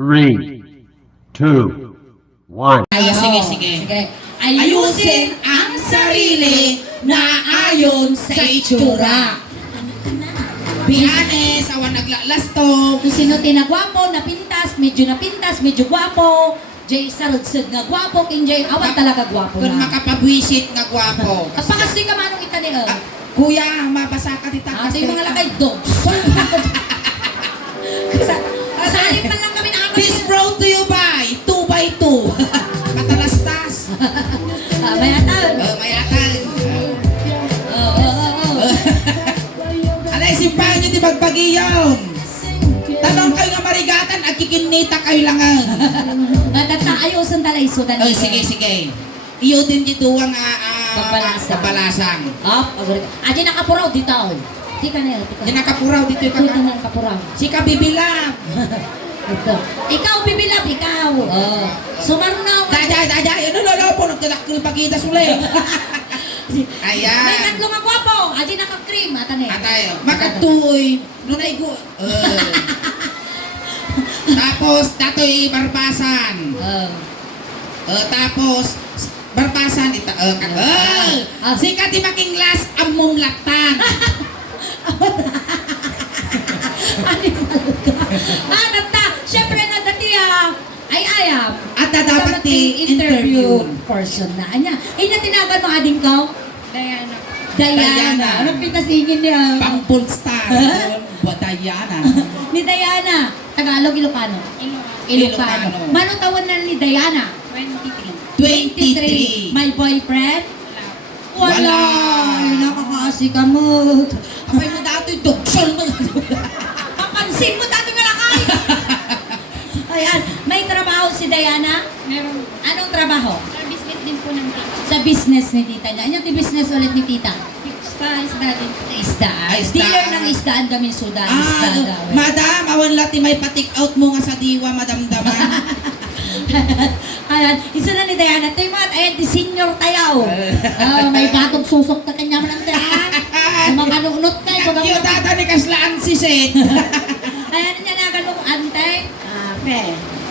3, 2, 1. Sige. Ayusin ang sarili na ayon sa itsura. Bihanes, awan naglalastom. Kung sino tinagwapo, napintas, medyo gwapo. Jay sarudsud nga gwapo, king Jay, awan talaga gwapo Kung na. makapabwisit nga gwapo. At pakasli ka manong ita ni Kuya, mabasa ka dito. Ito yung mga lakay dogs. Kasali man lang kami na anak. This brought to you by 2x2. Katalastas. Mayatan. Mayakal. Oo. Alay, simpahan nyo di magpagiyon. Tanong kayo nga marigatan, at kikinita kayo langan. Ayusan talay so dali. Sige. Iyo din dito ang pabalasang. Aji nakapuraw dito. Di ka na yun. Di nakapuraw dito yung Dito na nakapuraw. Si kabibilab. Ito. Ikaw bibilab, ikaw. Sumarnaw. Daya. Ano po, nagtatakil pagkita suli. Ayan. May tatlong ang gwapo. Aji nakakrim. Atane. Atayo. Makatuy. Nunay ko. Tapos, dato'y barbasan. Tapos, barbasan ita. Sika di makinglas among latan. Nata. Siyempre na dati ay ayam. At dapat interview person na. Anya tinagal mo ading ko? Diana. Anong pinasingin niya? Pang full star. Diana. Ni Diana. Tagalog, Ilocano. Ilocano. Manong taon na ni Diana? 23. My boyfriend? Wala. Wala. Ay, nakakaasi ka mo. Kapay mo dato'y duksol mo. Papansin mo dati nga lakay. Ayan, may trabaho si Diana? Meron. Anong trabaho? Sa business din po ng tita. Sa business ni tita niya. Ano yung business ulit ni tita? Sa isda din. Isdaan. Isdaan. Dealer ng isdaan kami suda. Isda daw. Madam, awan lati may patik out mo nga sa diwa, madamdaman. Ayan, isa na ni Diana. Ito yung mga, ayan, di senior tayo. May batog susok na kanya man ang Diana. Mga nunot kayo. Yung data ni Kaslaan si Seth. Ayan, niya na ganun, ante. Pe.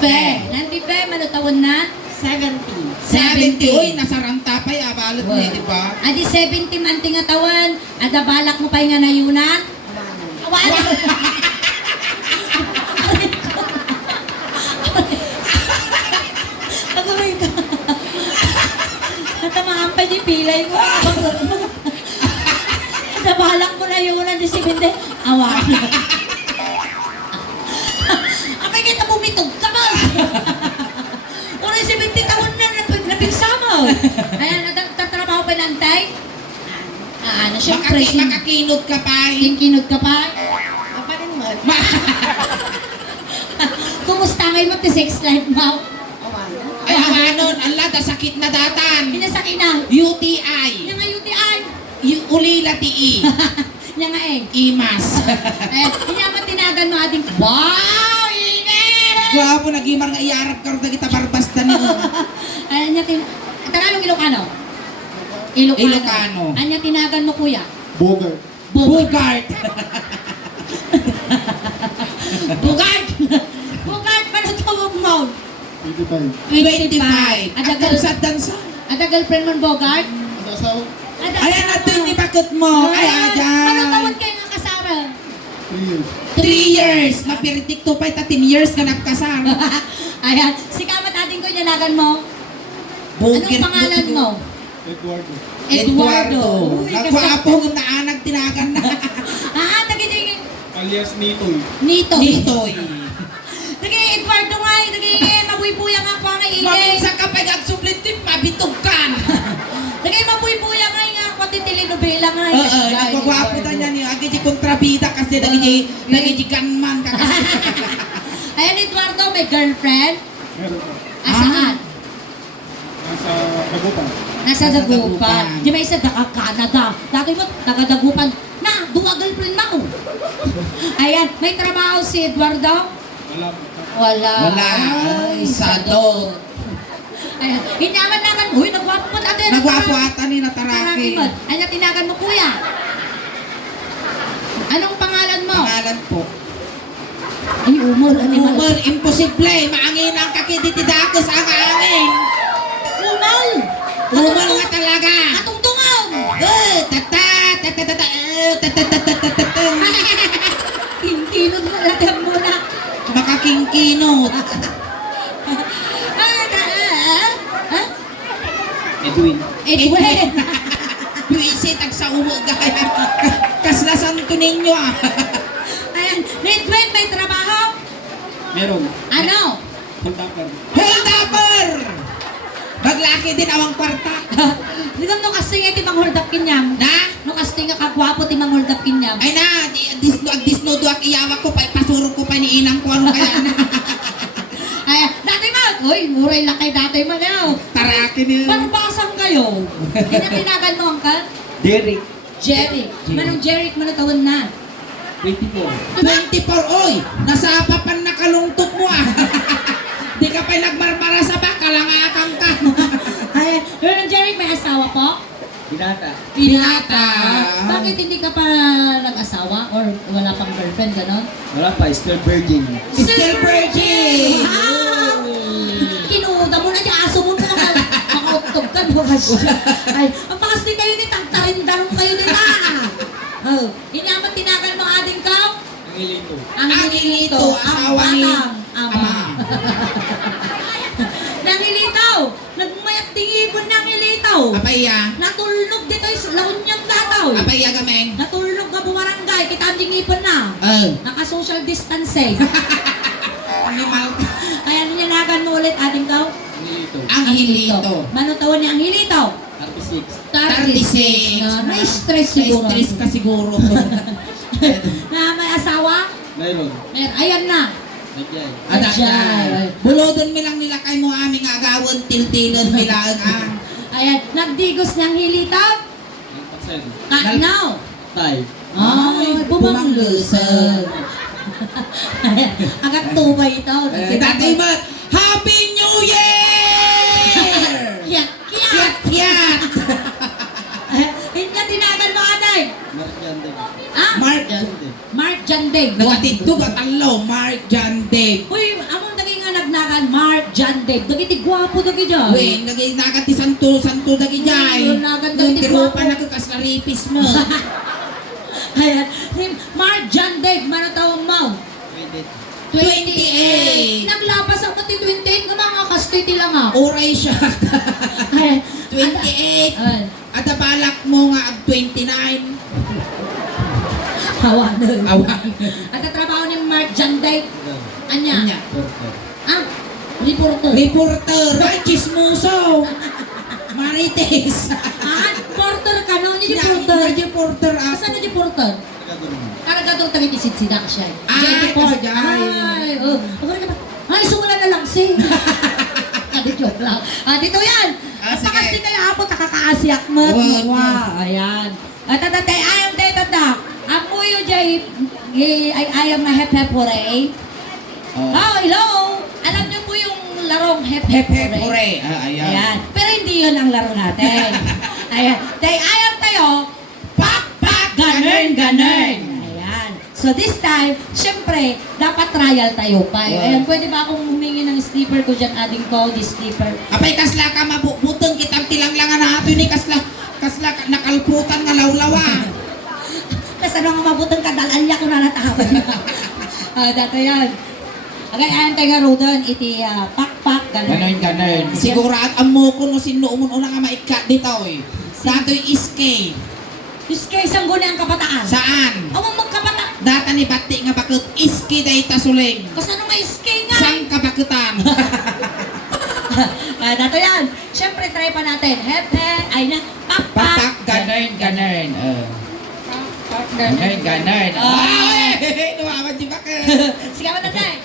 Fe. Nandi Fe, manutawon na? 70. 70. Uy, nasa rantapay, abalot mo, di ba? Adi 70 man tingatawan. Ada balak mo pa yung nayunan? Wala. Agoy ka. Natamaan pa yung pilay ko. Ada balak mo nayunan di si Binde. Awan. Apay kita bumitog ka ba? Oray 70 taon na napigsama. Ayan, nagtatrabaho pa nantay? Siyempre, Makakinod ka pa. kinod ka pa? Kapanin mo. Kumusta ngayon mo ti sex life mo? Ay, awanon, Allah, sakit na datan. Pinasakit na. UTI. Yan nga UTI. Ulila ti Yan nga eh. Imas. Hinyaman tinagan mo ating, wow! Init! Gwapo, nag-imar nga iyarap ka rin kita barbasta niyo. Ayan niya Tagalog, Ilocano? Ilocano. Anya tinagan mo kuya? Bogart. Bogart. Bogart! Bogart, paano tawag mo? 25. 25. Adagal, At sa dansa. ada girlfriend mo Bogart? Ang asawa, Ayan, ato ni bakit mo. Ay, Paano tawag ayan. kayo nga kasara? 3 years. 3 years. Mapiritik to pa 10 years ka nagkasar. Ayan, si kamat ating ko niyanagan mo. Anong pangalan mo? Eduardo. Eduardo. Uy, Nagwapo na anak tinagan na. Naging Alias Nitoy. Nito. Nitoy. Naging Eduardo nga, naging mabuy-buya nga po nga ilay. Maminsan ka pa nagsuplitin, mabitog kan. Naging mabuy-buya nga nga po telenovela nga. Oo, nagwagwapo na niya niya. Agi di kontrabida kasi nagigi ganman ka kasi. Ayan, Eduardo, may girlfriend? Meron pa. Saan? Nasa Dagupan. Nasa Dagupan. Di may isa Canada. Dati mo, taga-Dagupan. Na, duwa girlfriend na ako. Ayan, may trabaho si Eduardo? Wala po. Wala. Ay, sadot. Ayan, hinyaman naman. Uy, nagwapo mo dati. Nagwapo ata ni Taraki Nataraki. mo. Ano tinagan mo, kuya? Anong pangalan mo? Pangalan po. Ay, umol. Animal. Umol, imposible. Maangin ang kakititidakos ang angin. Umol. Umol nga talaga. Atungtungan. Tata, tata, tata, tata, tata, tata, tata. Kinkinod na natin muna. Makakingkinot. Edwin. Edwin. Luisi, tagsa umo gaya. Kaslasan to ninyo ah. Ayan. Edwin, may trabaho? Meron. Ano? Kontaper. Hold upper! Maglaki din awang kwarta. Di ba nung kasting iti mang hold up kinyam? Na? Nung kasting kagwapo ti mang hold up kinyam? Ay na, disnodo ak iyawak ko pa, pasurog ko pa ni inang ko ano kaya na. Ay, dati man! Uy, muray lang kay dati man yaw. Tarakin niya. Parubasang kayo. Tinatinagan mo ang ka? Derek. Jerry. Manong Jerry, manong taon na. 24. 24, oy! Nasapapan na kalungtot mo ah. Di ka pa nagmarmara sa baka, langakang ka. Ay, manong Jerry, may asawa po? Binata. Binata. Bakit hindi ka pa nag-asawa? Or wala pang girlfriend, gano'n? Wala pa, still virgin. Still virgin. Ah! Kinuda mo na yung aso mo na makautog ka, no? Ay, ang pakasli kayo ni tangtarin dalong kayo nila. Oh, inamat tinagan mo ading ka? Ang ilito. Ang Hilito, asawa ni ama. Nangilitaw! Nagmayat tingibon ng ilitaw! Apaya. Natulog dito yung laon niyang lataw! Apaya gameng. Natulog nga bumarangay, kita ang tingipon na! Naka-social distancing. Animal. Kaya ninanagan mo ulit ating kaw? Ang ilito. Ang hilito. Mano taon niya ang hilitaw? 36. 36. Na-stress siguro. Na-stress ka siguro. Na may asawa? Mayroon. Ayan na. Nagyay. Aday. Bulodon mi lang nila kay mo aming agawon tiltilon mi lang ang. Ayan, nagdigos niyang hilitaw? Ang paksen. Now. Tay. Ay, bumanglusan. Agad tubay ito. Dati mo, Happy New Year! Kiyak, Kiat, kiyak. kiat! Hindi na tinagal mo, Aday. Mark Jande. Ah, Mark, Mark Janday. nagatito ka talo, Mark John Dave. Uy, among naging nga nagnagan, Mark Janday. Dagiti gwapo dagi dyan. Uy, naging nagati santo dagi jay. Yun, naganda diti Tiro gwapo. pa nagkaslaripis mo. Ayan, si Mark Janday, manatawang mo. 28. Naglapas ang pati 28 nga mga kastiti lang ah. Oray siya. Ayan. 28. Ayan. At balak mo nga ag 29. Hawanan. Awan. At ang trabaho ni Mark Janday, anya? Anya. Ah, reporter. Reporter, ay chismoso. Marites. Ah, porter ka no? Ni reporter. Reporter ako. Asa na reporter? Karagadong taga isidsida ka siya. Ay, Report. kasi Ay, oh. Ay, sumula na lang si. Kadi joke lang. Ah, dito yan. Ah, At sige. pakasti kayo hapo, takakaasyak mo. Wow. Wow, ayan. At tatatay, ayam tayo tatak. Ako yung jay, ayam na hep-hep hooray. Oh. Oh, hello! Alam niyo po yung larong hep-hep Hep hooray. hooray. Ayan. Ayan. Pero hindi yun ang laro natin. Ayan. Tay, ayam tayo. Pak, pak, ganern, ganern. Ayan. So this time, syempre, dapat trial tayo pa. Wow. Ayan, pwede ba akong humingi ng slipper ko dyan, ading ko, this slipper? Apay kasla ka mabutong kitang tilanglangan na ato ni kasla nakalputan nga lawlawa. Kasi ano nga mabutang kadalanya ko na natahapan na. Dato yan. Okay, ayan tayo nga rodan, iti pak-pak, ganern. Siguro at amo ko no sinuumon una nga maika dito eh. Dato'y iske. Iske, isang guna ang kabataan. Saan? Awang magkabata. Data ni bati nga bakit iske day tasuling. Kasi ano nga iske nga? Sang kabakutan. Dato yan. Siyempre, try pa natin. Hep-hep, ay na, pak-pak. Papak ganern. Pak, ganern. Ay, nuwaman di bakit? Sige mo na tayo.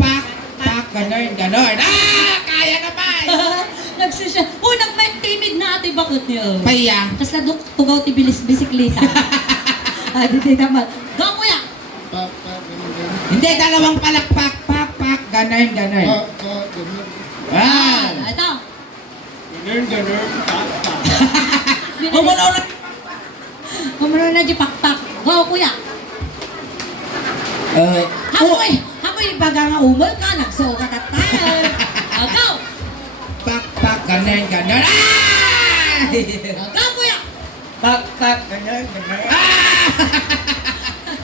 Pak ganern. Ah, kaya na pa. Nagsisya. Uy, nag-timid na ate bakit niyo? Paya. Tapos na tugaw ti bilis bisikleta. Dito naman. Go, kuya! Hindi, dalawang palakpak. Pak ganern. ganun. Ah. Ito. Ganun, ganun. Tak. Umuno na. Kumano na di pakpak. Go, kuya! Hamoy baga nga umol ka, nagsukat at tayo. Go! Pak, ganon. Go, kuya! Pak, ganyan. Ah!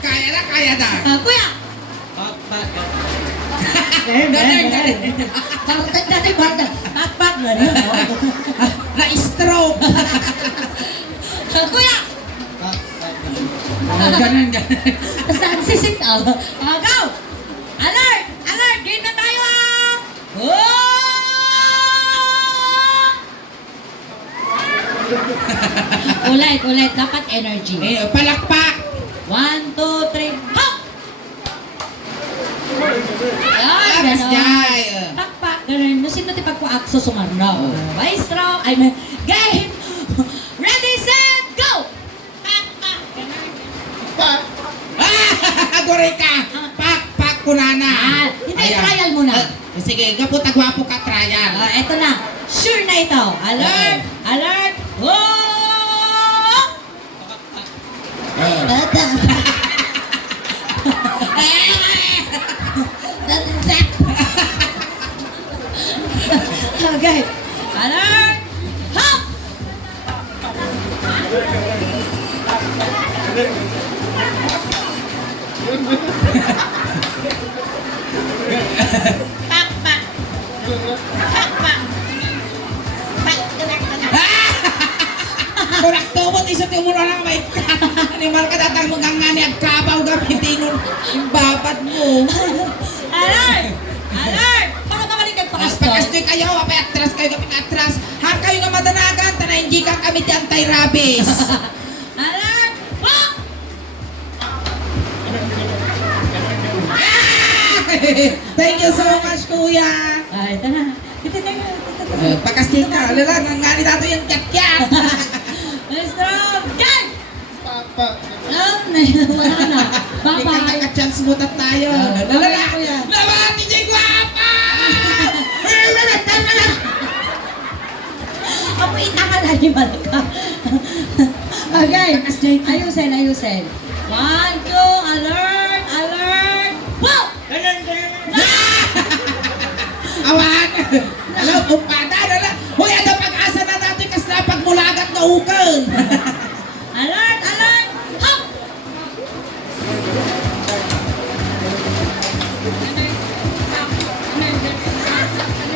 Kaya na. Kuya! Pak, Ganon. Bakit natin bakit? Pak, gano'n. Na-stroke. Kuya! Ganon. Saan si sit out? Go! Alert! Game na tayo ah! Ulit. Dapat energy. Palakpak. 1, 2, 3, hop! Yan, Tapos gano'n. jay. Pakpak, gano'n. Nusin natin pagpa-akso sumarnaw. Maestro, game! Ready, set, go! Pakpak, gano'n. Agore ka. Pak, kunana. Hindi, trial muna. Sige, gwapo ka trial. Eto na. Sure na ito. Alert! Okay. Alert! Hop! Pakpak! Kurak tubot isa ti umuro lang may animal ka datang magangani at kabaw gamitin nun yung babat mo. Alert! Para mamaling Pakas kagpakastoy. kayo, apay atras kayo kaping atras. Ham kayo nga madanagan, tanay ka kami ti anti-rabies. Alert! Hop! Thank you so much, kuya. Ito na. Pakas ka, alala, ngangani nato yung kat-kat. Maestro, game! Pak. Wala na. Hindi ka Bye-bye. naka-chance mutat tayo. Alala, kuya. naman, DJ Guapa! Ako itangan na balik ka. Okay. Ayusin. 1, 2, alert! Wow! Awan! Alam, umpada, alala. Hoy, ada pag-asa na natin kas na pagmulagat na ukan. Alert! Hop!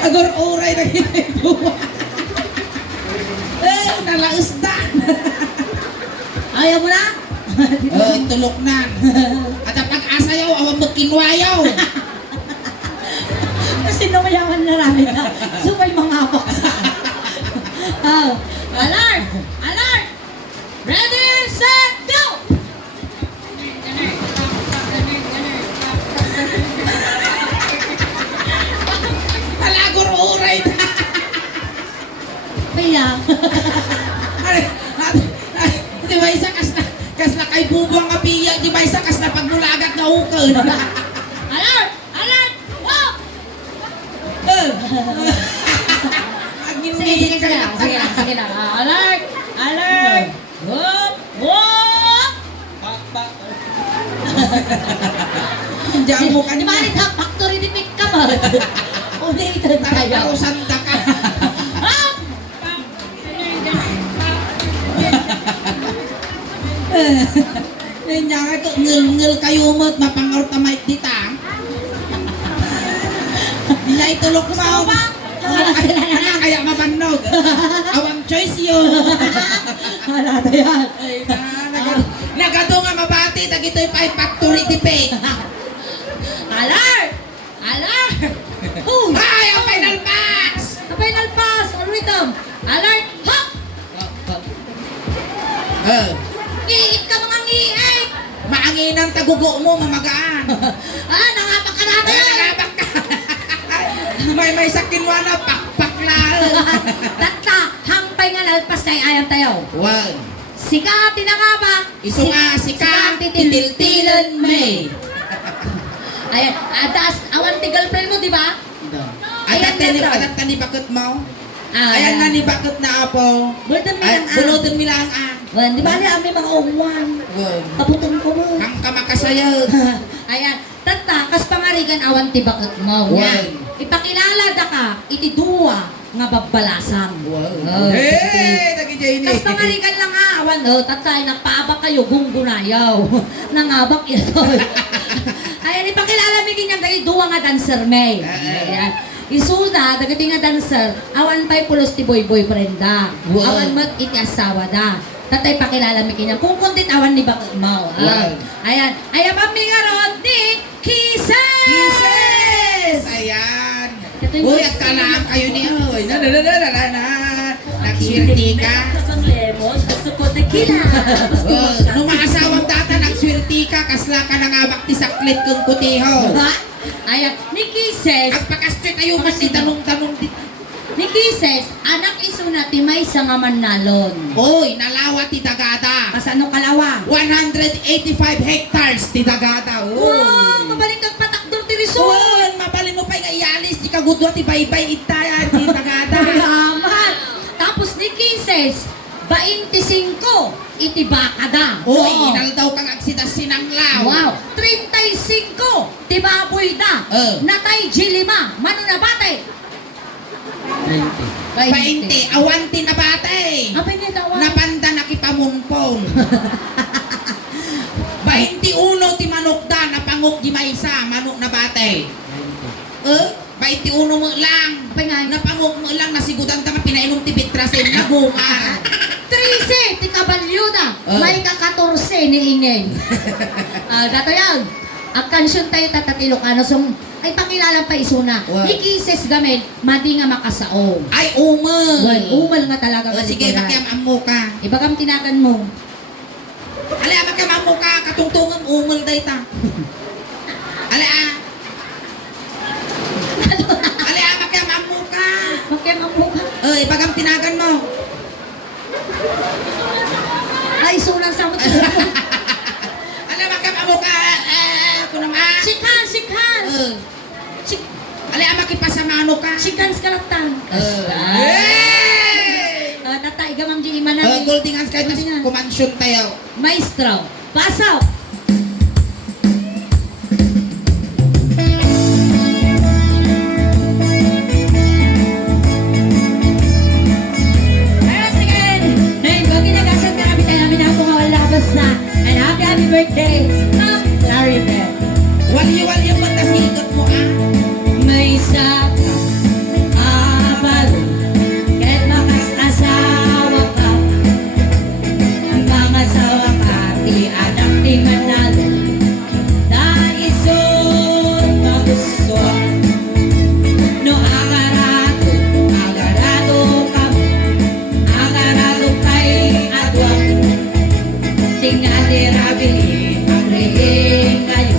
Agor oray na ginagawa. Nalausda. Ayaw mo na? Tulok nan. At ang pag-asa yaw, awan mo kinwayaw. Kasi namayaman na namin na. Sumay mga apak sa Alert! Ready, set, go! Alagor oray na. Kaya, Di ba isa kas na kay bubuang kapiya, di ba isa kas na pagmulagat na ukan. alert! Wow! Sige na. Alert! Whoop! Pak. Diyan mo ka Di ba niya. rin factory di pick ka ba? Ulitin tayo. Tarusan ka ka. Hop! Nandiyan ka ngil kayo mo't mapangor tamay dita. Di niya itulok mo. Kaya mapanog. Awang choice yun. Hala na yan. Nagado nga mabati, tagito'y pa factory debate. Alert! Ay, ang final pass! Final pass! On rhythm! Alert! Hop! Iit ka mga ngiit! Maangin ang tagugo mo, mamagaan. Nangapak ka natin! Nangabak ka. May sakinwa na, pakpak lang. Tatta, hampay nga nalpas na ayam tayo. One. Sikati na nga ba? Ito nga, sika, titiltilan may. Ayan, adas, awan ti girlfriend mo, di ba? Adat Ayan, na ni bakit mo? Ah, Ayan na ni bakit na apo. Bultan mo Ay, lang bunutin mo lang Di ba niya, may mga umuwan. One. Taputin ko mo. Ang kamakasayag. Ayan, tatta data, kas pangarigan awan ti bakit mo. Wow. Yan. Ipakilala da ka, iti duwa nga babbalasang. Oh. Hey, nagijay ni. Kas pangarigan lang ha, awan, tatay, nagpaabak kayo, gunggunayaw. Nangabak ito. Ayan, ipakilala mi ganyan kayo, duwa nga dancer may. Ayan. Isuda, dagati nga dancer, awan pa'y pulos ti boy prenda. Wow. Awan mat iti asawa da. Tatay, pakilala mi ganyan. Kung kuntit awan ni bakit mo. Wow. Ayan. Ayan pa mi nga ron ni Kisses! Kisses! Ayan. Ito yung Uy, at kalaan kayo ni Oy. Nagswerte ka. lemon, gusto ko tequila. Nung mga asawang data, nagswerte ka. Kasla ka nangabak ti saklit kong kutiho. Ha? Ayan, ni Kisses, At pakastret tayo mas ni tanong-tanong di. ni Kisses, anak iso na ti may nga manalon. Oy, nalawa ti Dagada. Kasano kalawa? 185 hectares ti Dagada. Wow, mabalik kag patakdor ti Rizal. Uy, mabalin mo pa yung ialis. Di ka gudwa ti baybay itayan ti Dagada. Salamat. Tapos ni Kisses, 25 iti bakada. Uy, inal daw kang agsitas sinanglaw. Wow, 35 ti baboy da. Natay G5, mano na batay? 20, awanti na batay. Apa niya tawa? Napanda nakipamunpong. 21 ti manok da, napangok di maysa, manok na batay. 21 mo lang. Apa nga? Napangok mo lang, nasigutan ta nga pinainom ti Bitrasin na bunga. 13 ti kabalyuda, may ka-14 ni Ingen. Dato yan. Ang kansyon tayo tatatilo ka, ay pakilala pa isuna. Wow. Ni Kisses gamin, madi nga makasao. Ay, umal. Umal nga talaga. Sige, makiamam mo ka. Ibagam tinagan mo. Alay, makiamam mo ka. Katungtungan umal day ta. Alay, Alay, makiamam mo ka. Makiam ang mukha. Ibagam tinagan mo. Ay, sunang sa mo. Alay, makiamam mo ka. Kunama. Sikans! Alay, makipasamano ka. Sikans kalatan. Hey! Tatay, gamam di iman na. Golding hands kahit Golding hands. kumansyon tayo. Maestro, pasaw! Pero sige, ngayon ko ginagasan na kami tayo namin ako mawalabas na. And happy birthday, Ma'am Claribel. Wali-wali yung matasigot mo, ah. May isa ka, abal, kahit makas asawa ka. Mga asawa ka, di anak di manalo. Naisun magustuhan. No agarado ka mo. Agarado kay adwang. Tingnan di rabili, ang rehing kayo.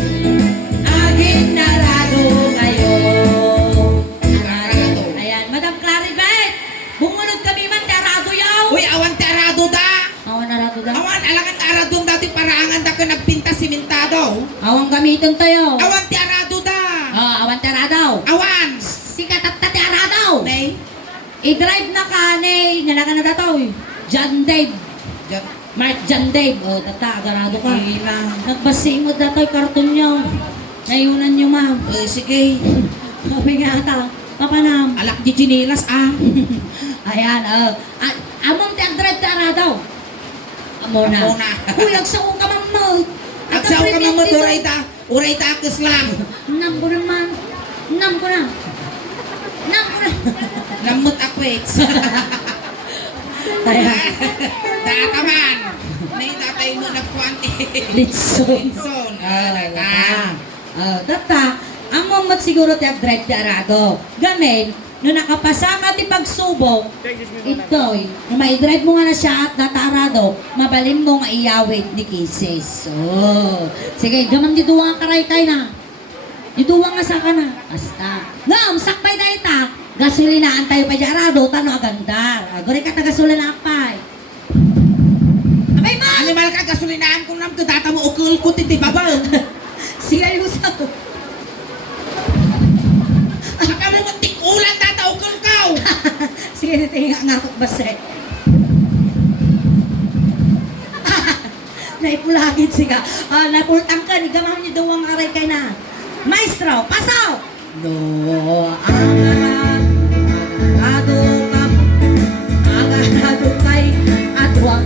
Aging narado kayo. Arado. Ayan, Madam Claribel, bumunod kami man, tarado yaw. Uy, awan ti arado da. Awan narado daw. Awan, alangan aradong dati paraangan da ka nagpinta simentado. Awang gamitin tayo. Awan ti arado da. Awan taradaw. Awan. Sikat at tati aradaw. Nay. I-drive na ka, ne. Nalaga na dataw. John Dave. Mark John Dave. O, tata, agarado ka. Nagbasi mo dataw, karton niyo. Nayunan niyo, ma'am. Sige. Sabi nga ata, kapanam. Alak di chinilas, ah. Ayan, among ti ang-drive ta aradaw. Amo na. Amo na. Uy, agsaong ka man mo. Agsaw ka mga uray ta. Uray ta akis lang. Nam ko naman. Nam ko na. Namot akwits. Kaya, Dataman. Nay, datay mo nagkuanti. litson. Son. Data, ang mamot siguro ti ag-drive ti arado. Gamin, no nakapasa ka ti pagsubok, ito'y, no mai-drive mo nga na siya at natarado, mabalin mo nga iyawit ni Kisses. Oh. Sige, gamang diduwa ka ray tayo na. Diduwa nga sa ka na. Basta. Ngam, sakbay na ita. Gasulinaan tayo pa di arado, tano agandar. Agore ka ta gasulinaan pa. Abay ma! Animal ka, gasulinaan ko naman. Data mo ukul ko titibabang. Siya yung sa ko. Saka mo tikulan data ukul ka. Sige, tingin nga ako base. Naipulagin siya. Napultang ka, ni gamam niyo daw ang aray kay na. Maestro, pasok! No, agarado kay atwa.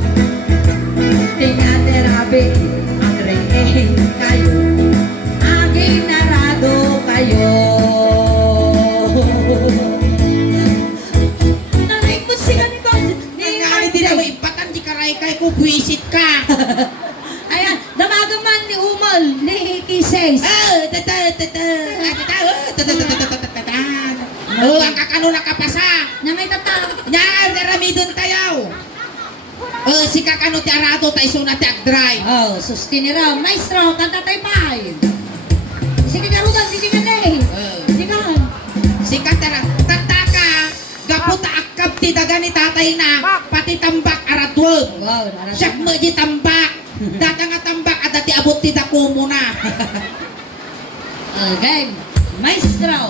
Tinaterapi, agrein kayo. Aging narado kayo. Nalaikot siya ni Bob. Nangyari din ako ipatan, di karay kay ko, buwisit ka. Ayan, damagaman ni Umal, ni Kises. Ang kakano nakapasa. Na may tata. Yan, naramidon tayo. Si kakano ti arado tayo sunat ti agdrive. Oh, sustinira. Maestro, kanta tayo pa. Sige nga rudan, sige nga eh. Sige nga. Si katara, tataka, gaputa akab ti daga ni tatay na, pati tambak aradwag. Wow, narasa. Siyak mo di tambak. Data nga tambak, at dati abot ti dako mo na. Okay. Maestro,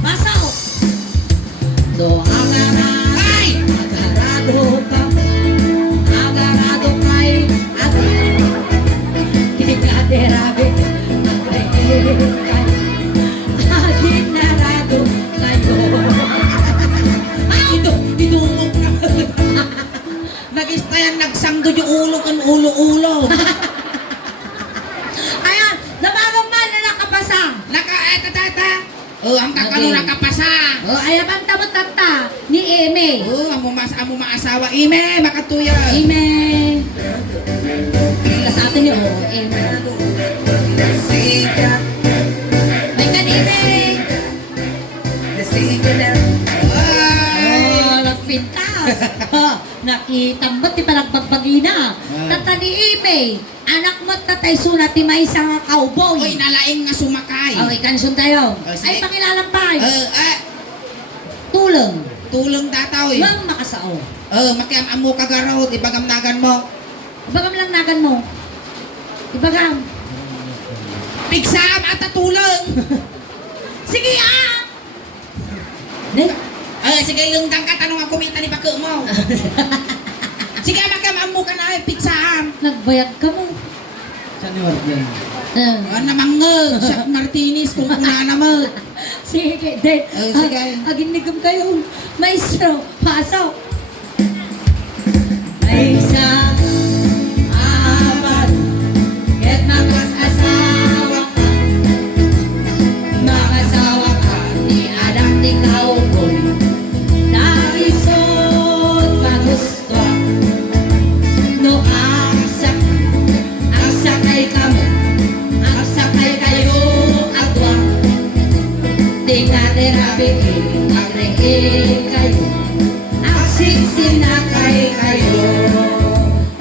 pasok. Do agarado. Ay! Agarado ka. Agarado kay agarado. Kinaterapi. Aginarado kayo. Idungog na. Nag-istayan, nagsangdo yung ulo kan ulo-ulo. Ayan, namagaman na nakapasa. Ang kakano Okay. nakapasa. Oh, ayapan tamot tata ni Eme. Amo maasawa. Ime, makatuya. Eme. Sa atin niyo, Eme. May kanime. Ay! Oh, nagpintas. Nakitambot ti palagbagbagina. Tata ni Eme. Anak mo tatay sunat ti may isang cowboy. Uy, nalaing nga sumakay. Okay, kansyon tayo. Oh, sige. Ay, pangilalampay. Eh, Tulong. tulong tataw eh. Mang makasao. Makiam mo kagaraw, ibagam nagan mo. Ibagam lang nagan mo. Ibagam. Pigsam at tulong. Sige ah! Ne? Sige, lungdang ka, tanong ang kumita ni Bako mo. Sige, makiam mo ka na, pigsam. Nagbayad ka mo. Saan yung work yan? Namangag, Chef Martinez, kung kuna naman. Sige, de. Sige. Aginigam kayo. Maestro, pasok. May isang amat. Ket mag-asawa ka. Mag-asawa ka. Ni anak ni cowboy. Naisot magusto. No aksak. Aksakay ka mo. Aksakay kayo agwa. Tinaterapi agrein kayo. Aksin sinakay kayo.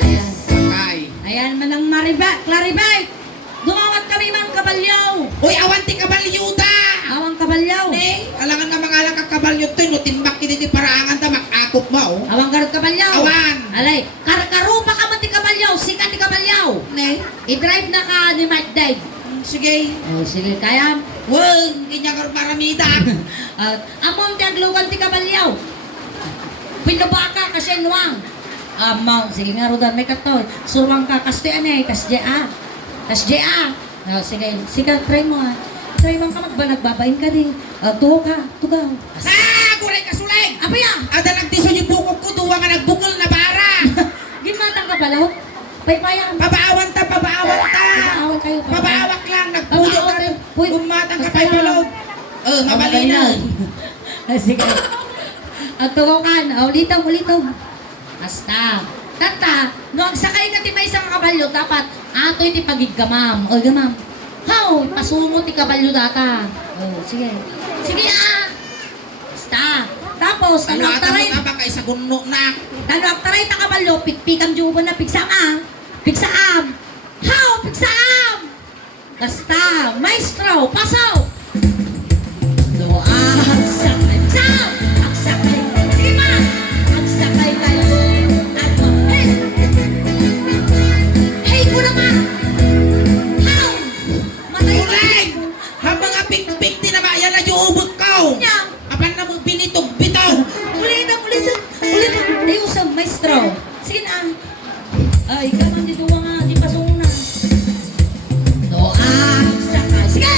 Ayan. Sakay. Ayan manang Claribay. Dumawat kami mang kabalyaw. Uy, awan ti kabalyuda. Awang kabalyaw. Ne, alangan nga mga alang kakabalyot to, no, timbak kini ti paraangan ta, makakop mo. Awang garot kabalyaw. Awan. Alay, karkarupa ka man ti kabalyaw. Sikat ti kabalyaw. Ne, I-drive na ka ni Mike Dave. sige. Oh, sige, kaya. Wag, kanya ka maramida. Among ti aglugan ti kabalyaw. Pinabaka kasi nuwang. Amaw, sige nga rodan may katoy. Surwang ka kaste anay, kasdya. Oh, sige, try mo ah. Try mo ka nagbabain ka din. Tuho ka, tugaw. Kuray ka suleg. Apa ya? Ada nagtiso yung bukog ko, duwa nga nagbukol na bara. Gimatang ka balaw? Paypayan. Pabaawan ta. Pabaawan kayo. Pabaawak lang, nagpuyo ka. Pabaawak, puy. Gumatang ka Basta pa palog. Mabalinan. Sige. At tuwakan, ulitaw. Basta. Tata, no agsakay ka ti may isang kabalyo, dapat ato'y ti pagiggamam. O gamam. How? Pasungo ti kabalyo data. Oh, sige. Sige ah. Basta. Tapos, Ano ata mo taray. ka baka isa gunno na. Taray ta kabalyo, pikpikam jubo na pigsama. Pigsaam. How? Pigsaam. Basta. Maestro, pasaw. No, agsakay. Pigsaam. Agsakay. Sige ma. Agsakay kayo. Ano? Hey, kuna ma. How? Matay ka. Uleg! Habang nga pik-pik tinamayan na yung ubot ko. Nya. Apan na mong binitog bitaw. Ulitin. Ayusan, maestro. Sige na. Ay, ikaw man dito nga, di pa suna. No, agsakay. Sige!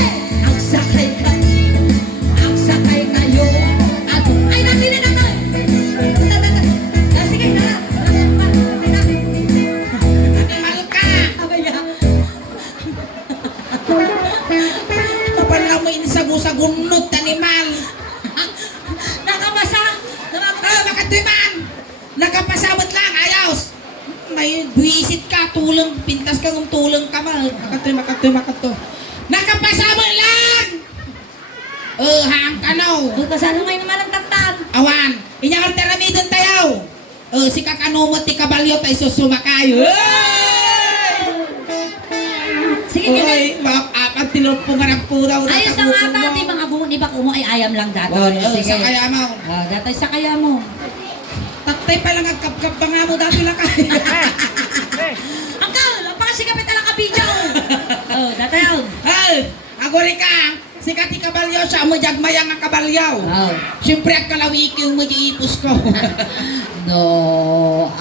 Bisit ka, tulang, pintas ka ng tulang ka mal. Makatoy. Nakapasa mo lang! Hang kanaw. Kasano ngayon naman ang tatan? Awan, inyakang teramidon tayo. Si kakanumot ti kabalyo tayo susumakay. Sige, ganun. Uy, apat tinulpungan ang puraw. Ayos na nga dati, mga bungon, iba ko mo ay ayam lang dati. Sige. Sa kaya mo. Dati sa kaya mo. Taktay pa lang ang kapkap pa nga mo dati lang kaya. Angkal, napakasigapit na lang ka-video. Dati yun. Ay, agori ka. Si Kati Kabalyo siya mo jagmayang ang kabalyaw. Siyempre ang kalawiki yung mag-iipos ko. No,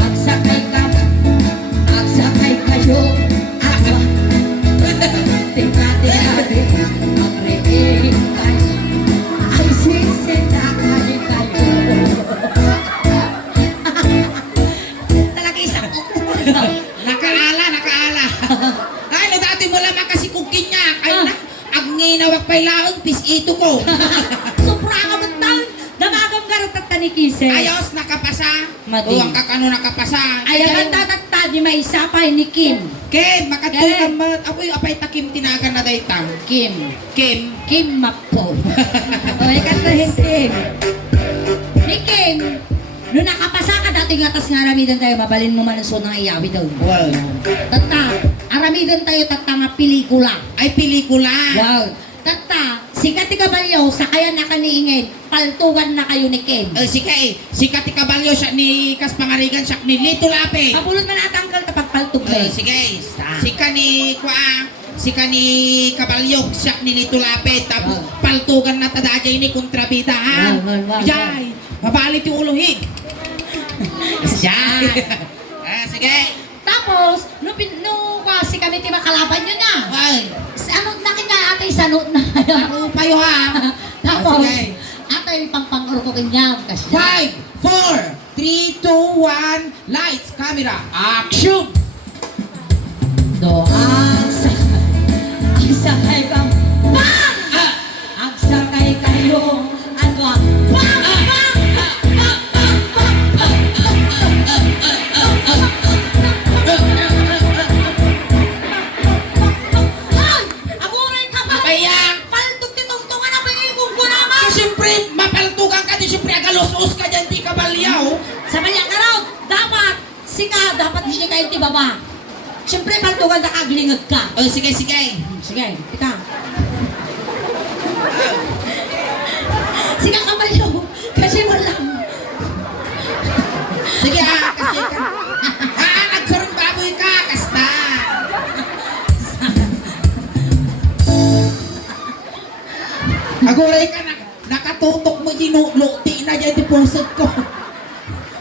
agsakay kayo, ako, tingkati, ang reing kayo, ay sisinakay kayo. Talaga isang Nakaala. Ay, no, dati mo lang makasikukin niya. Ay, ang nginawag pa'y laang, pis ito ko. Sobra ka matang, damagam garot at tanikise. Ayos, nakapasa. Madi. Ang kakano nakapasa. Ayaw ang tatatad ni may isapay ni Kim. Kim, makatoy Kim. ka mat. Apoy, apay takim tinagan na daytang. Kim. Kim. Mapo. O, ikantahin Kim. Ni Kim, nung nakapasa ka dati nga tas nga aramidan tayo, mabalin mo man ang sunang iyawi daw. Wow. Tata, aramidan tayo tata nga pelikula. Ay, pelikula. Wow. Tata, sikat ti Kabalyo, sa kaya nakaniingin, paltugan na kayo ni Kim. Si Kati Kabalyo siya ni Kaspangarigan siya ni Lito Lape. Kapulot man natanggal kapag paltug na. Sige. Si Kani Kabalyo siya ni Lito Lape. Tapos paltugan na tadajay ni kontrabida. Wow. Jay, mabalit yung ulohig. Jay. Sige. Tapos, no kasi kami ti makalaban nyo na. Ay, Ano nakinga ate sanot na. ako payo ha. Tapos, Sige. ate pang-urkokin niya. 5, 4, 3, 2, 1, lights, camera, action! Doang ang sakay kang bang! Ang sakay kayo, ano ang bang! Ay! Aguray ka ba? Kaya, Paltog tinungtungan ang pangingkong ko naman! siyempre, mapaltugan ka din, siyempre, agalos-os ka dyan, di ka balyaw. Sa balyang araw, dapat dapat hindi kayo tibaba. Siyempre, paltugan na kaglingag ka. Sige. Sige, ika. Sige, kamalyo. Kasi mo lang. Sige kasi ka. Nagsurong baboy ka, kasta. Aguray ka na, nakatutok mo ginulo, di na dyan di pusod ko.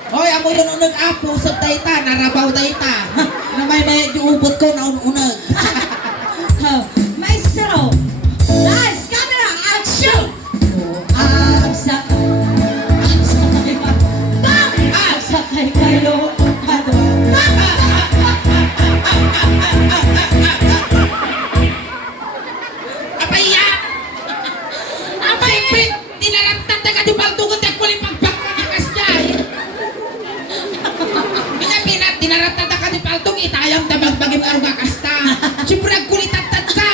Hoy, amo yun unag pusod dayta, narabaw dayta. Na may diubot ko na ununag. Maestro, lights, camera, action! Ang sakay ka. Bang! Ang sakay kayo. Ano? Apaya! Siyempre, tinarantad na ka di paltugot at kuling pagpagkakas niya eh. Tinarantad na ka di paltog, itayam tabang bagim arong kasta. Siyempre, agkulitatad ka.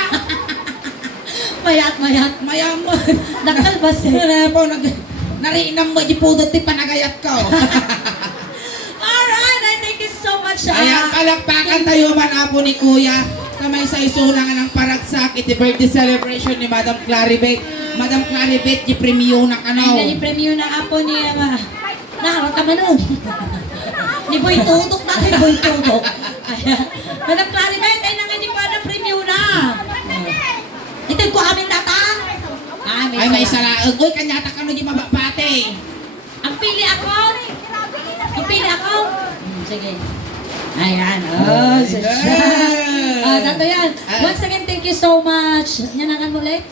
Mayat. Mayaman. Nakalbas eh. Ano po, nariinam mo di pudot ti panagayat ko. Alright, I thank you so much. Ayan, palakpakan tayo man apo ni Kuya. Kamay sa isulangan ng paragsak. Iti birthday celebration ni Madam Claribet. Madam Claribet, di premio na Ay, kanaw. nani-premyo na apo ni naharap ka man oh. Ni Boy Tutok na, ni Boy Tutok. Madam Claribet, ay nangyay ko na premyo na. Ito ko amin data. Ay, may salaag. Uy, kanyata ka no di mabapate. Ang pili ako. Sige. Ayan. Oh, siya. Dato yan. Once again, thank you so much. Nyanangan mo ulit?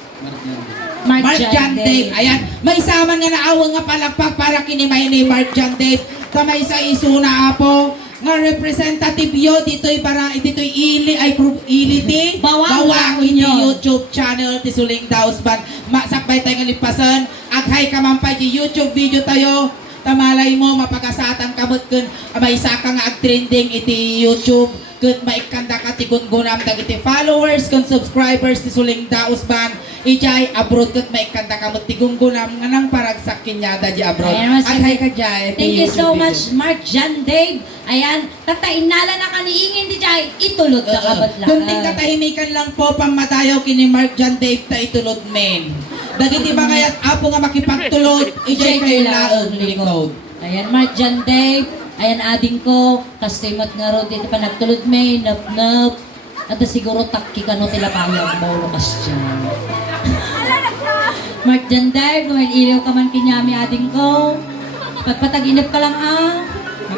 Mark John Dave. Ayan, may sama nga naawang nga palakpak para kinimay ni Mark John Dave. Kamay sa isuna apo. Nga representative yo dito'y iliti Bawang inyo inyo. YouTube channel ti Suling Daos Band. Masakbay tayo nga lipasan. Aghay ka man pa di YouTube video tayo. tamalay mo mapakasatan kamot kun may isa ka nga ag-trending iti YouTube kun maikanda ka ti gungunam dagiti followers kun subscribers ti suling daos ban ijay abroad kun maikanda kamot ti gungunam nga nang paragsak kinyada di abroad. Ayan, mas- Ay ka jay. Thank you so much, Mark John Dave. Ayan, tatainala na kaniingin di jay, itulog na kabot lang. Kunting katahimikan lang po pamatayaw kini Mark John Dave ta itulod men. Dagiti ba kayat apo nga makipagtulod ijay kayo laeng likod. Ayan, Mark John Dave. Ayan, ading ko. Kastimot nga ro dito pa nagtulod may, nap-nap. At siguro takki ka no tilapayag mo lukas dyan. Mark John Dave, kung may ilaw ka man kinyami ading ko. Pagpataginip ka lang ang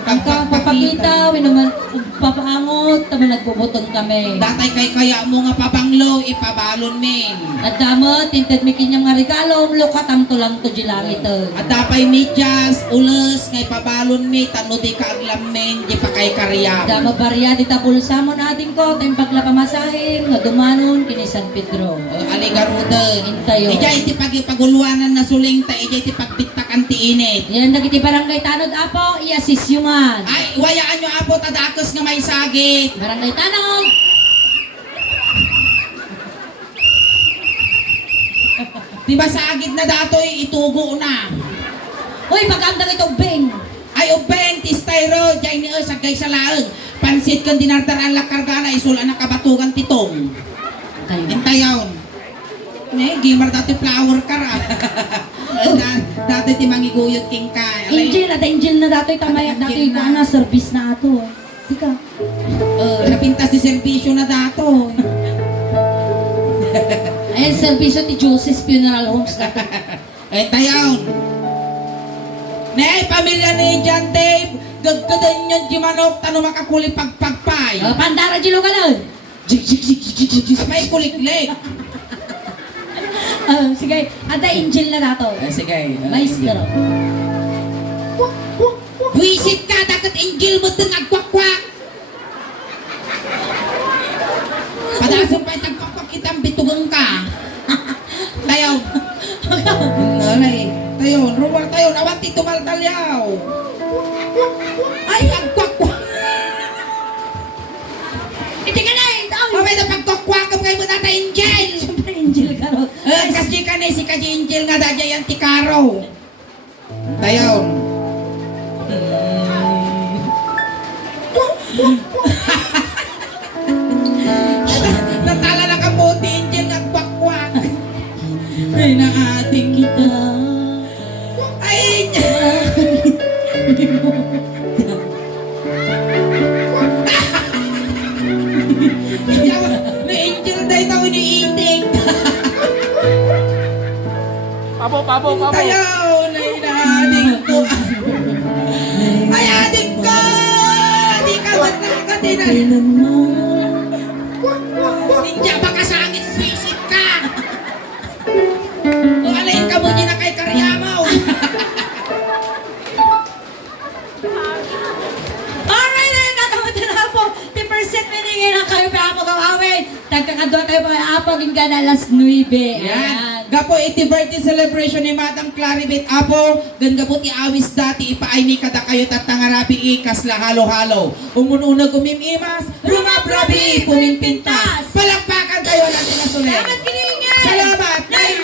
papakita, naman papaangot, tabi nagbubutong kami. Datay kay kaya mo nga papanglo ipabalon men. At damot, tinted may kinyang nga regalo, lukatam to lang to jilang ito. At dapay medyas, ules, ngay pabalon mi, tano di ka aglam men, di pa kay karya. Dama barya, di tapulsa mo natin ko, tayong paglapamasahin, nga dumanon, kini San Pedro. Aligaruden. Intayo. Ijay ti pagipaguluanan na suling ta, ijay ti pagbittakan ti init. Yan, nagiti barangay tanod, apo, i-assist yung man. Ay, wayaan nyo apo tadakos nga may sagit. Barangay tanod. Di ba sagit na datoy itugo na. Uy, magandang ito, Beng. Ay, ubeng, tistyro, jay ni sagay sa laeng. Pansit kang dinartar ang lakarga na isula na kabatugan titong. Tayo. Intayon. Ne, gimar dati flower ka ra. Dati ti mangiguyot king ka. Angel, ada angel na dato'y tamay, Ada dato'y angel na. na service na ato. Di ka. Napintas si servisyo na dato. Ayan, service ti Joseph's Funeral Homes na. Intayon. Ne, pamilya ni John Dave. Gagkadan yun di manok, tano makakuli pagpagpay. Pandara, Jilo ka lang. Jig, jig, jig, jig, jig, jig. May kuliklik. Sige, ada angel na dato. Sige. Maestro. Buisit ka, dakat angel mo dun nagkwak-kwak. Padasan pa itang kwak-kwak kitang bitugang ka. Tayo. Nalay. Tayo, rumor tayo, nawanti tumaltalyaw. Ay, nagkwak-kwak. Hindi ka na, ito. Mamay na pagkwak-kwak ka kayo mo nata angel. Siyempre, angel ka ro. Kasi ka na si Kaji Angel nga dadya yung tikaro. Tayo. Natala na ka mo, Angel, nagkwak-kwak. Ay, naating kita. Ay, na Angel dahil ako iniitik. Pabo. Tayo, na inaating ko. Ay, ating ko! Di ka ba't nakakatinan? Hindi baka sa angin visit ka! O alayin ka mo din na kay Karyamaw! Alright, ayun, nakamata na po. 10% minigay na kayo pa ako kawawin. Tagkakadwa tayo pa apag yung gana alas 9. Yan! Gapo, iti birthday celebration ni Madam Claribet Apo. Ganga po ti awis dati ipaay ni kada kayo tatangarabi ikas la halo-halo. Umununag umimimas, rumabrabi, pumimpintas. Palakpakan tayo natin na sulit. Salamat, Kilingan! Salamat! Nine,